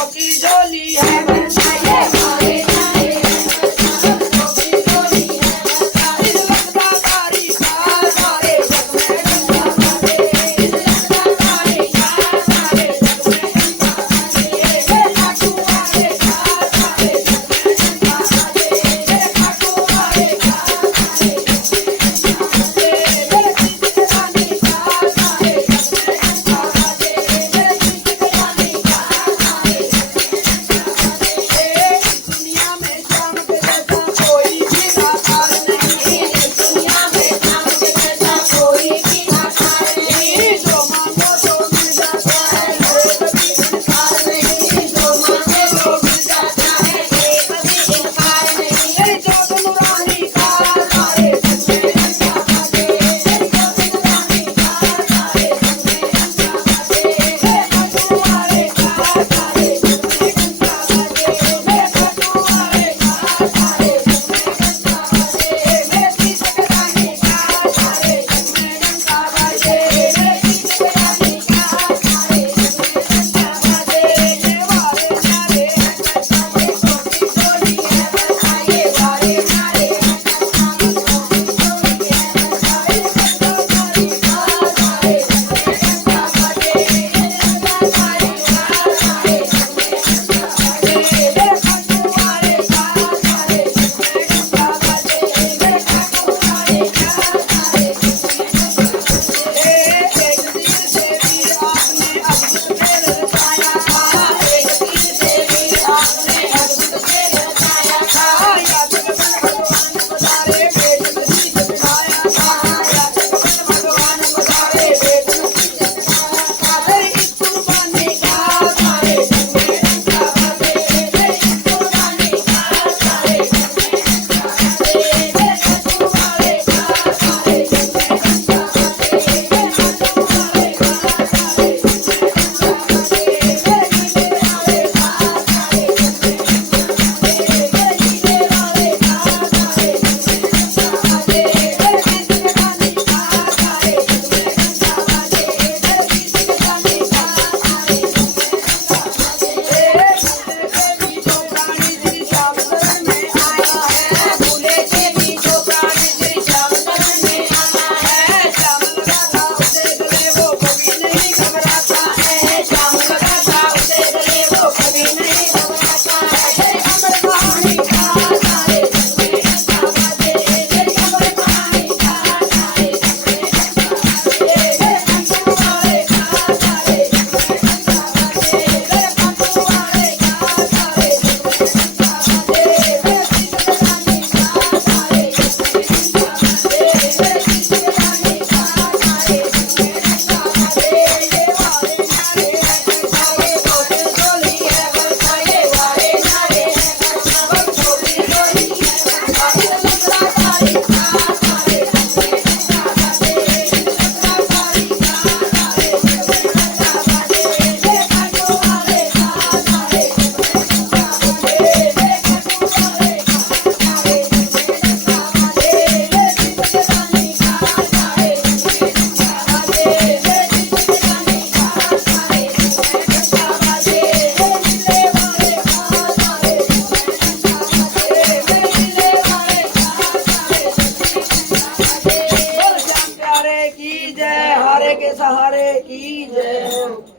चौकी झोली है बरसाए वारे नारे चौकी झोली है बरसाए लगता तारी का सारे जग में गंगा बाजे लगता तारी का सारे जग में गंगा बाजे खाटू वाले का सारे जग में गंगा बाजे खाटू वाले का सारे जग में गंगा बाजे रानी का सारे जग में गंगा बाजे रानी का सारे दुनिया में शाम के जैसा कोई भी नाकार नहीं दुनिया में शाम के जैसा कोई भी नाकार नहीं जो मांगो तो मिल जाता है कभी इनकार नहीं जो मांगो तो मिल जाता है कभी इनकार नहीं जो तुम रानी का सारे जग में गंगा बाजे जो तुम रानी का सारे जग में गंगा बाजे खाटू वाले का सारे जग में गंगा बाजे खाटू वाले का सारे जग में गंगा बाजे कृष्ण रानी का सारे जग में गंगा बाजे कृष्ण रानी का सारे जग में गंगा बाजे वारे नारे सारे चौकी झोली है बरसाए वारे नारे चौकी झोली है बरसाए लगता तारी का सारे जग में गंगा बाजे लगता तारी का सारे जग में गंगा बाजे खाटू वाले का सारे जग में गंगा बाजे खाटू वाले का सारे जग में गंगा बाजे एक तीर से वीर आपने अद्भुत खेल रचाया था एक तीर से वीर आपने अद्भुत खेल रचाया था या जगबन भगवान पधारे वेद शीश झुकाया था या जगबन भगवान पधारे वेद शीश झुकाया था इस कुर्बानी का सारे जग में गंगा बाजे इस कुर्बानी का सारे जग में गंगा बाजे खाटू वाले का सारे जग में गंगा बाजे खाटू वाले का सारे जग में गंगा बाजे नीले वाले का सारे जग में गंगा बाजे नीले वाले का सारे जग में गंगा बाजे कृष्ण रानी का सारे जग में गंगा बाजे कृष्ण रानी का सारे जग में गंगा बाजे भूले के भी जो प्राणी श्री श्याम शरण में आया है श्याम लगा था उसे गले वो कभी नहीं घबराता है श्याम लगा था उसे गले वो कभी नहीं घबराता है अमर कहानी का सारे जग में गंगा बाजे अमर कहानी का सारे जग में गंगा बाजे खाटू वाले का सारे जग में गंगा बाजे खाटू वाले का सारे जग में गंगा बाजे कृष्ण रानी का सारे जग में गंगा बाजे कृष्ण रानी का सारे जग में गंगा बाजे वारे नारे बरसाए चौकी झोली है बरसाए वारे नारे चौकी झोली है बरसाए लगता तारी का सारे जग में गंगा बाजे लगता तारी का सारे जग में गंगा बाजे खाटू वाले का सारे जग में गंगा बाजे खाटू वाले का सारे जग में गंगा बाजे कृष्ण रानी का सारे जग में गंगा बाजे कृष्ण रानी का सारे जग में गंगा बाजे नीले वाले का सारे जग में गंगा बाजे नीले वाले का सारे जग में गंगा बाजे श्याम प्यारे की जय हारे के सहारे की जय।